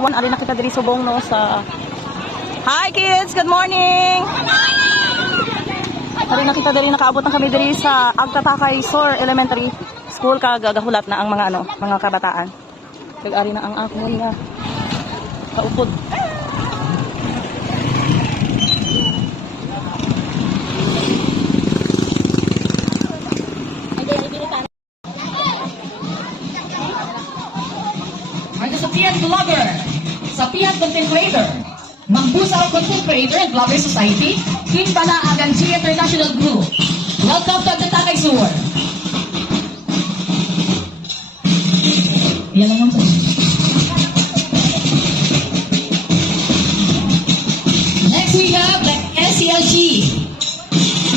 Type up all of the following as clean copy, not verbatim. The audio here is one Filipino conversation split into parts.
Ari na kita diri subong no sa Hi kids, good morning. Ari na kita diri nakaabot na kami diri sa Agtatakay Sur Elementary School kagagahulat na ang mga kabataan. Ari na ang akong nga kaupod. Sapian Vlogger, Sapian Content Creator, Mambusaw Content Creator and Vlogger Society, Team Panaagan G International Group. Welcome to Agtatakay Sur. Yan lang mo. Next we have the SCLG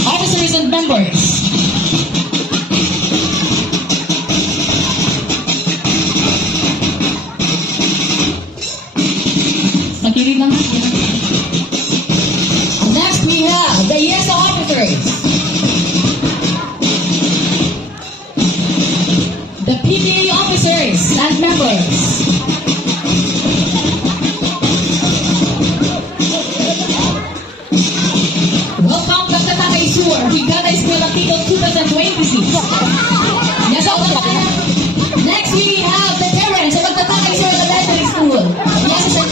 officers and members. Next we have the ESO officers, the PTA officers and members, welcome to Agtatakay Sur, Brigada Eskwela Tito 2026. Yes, next we have the parents of Agtatakay Sur Elementary School. Yes, sir.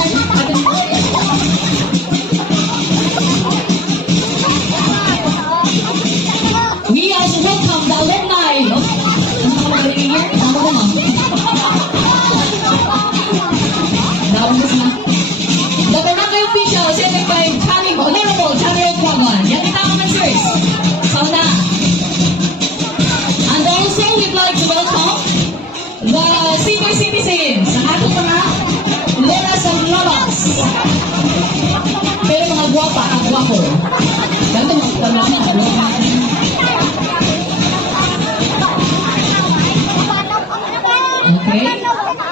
We also welcome the alumni. The Barangay officials headed by Honorable General Quagan. Yan kita mga sirs. Sauna. And also we'd like to welcome the senior citizens sa atong mga lolas and lolas. Pero mga guwapa at guwapo. Ganito mga palaman at guwapa. Okay?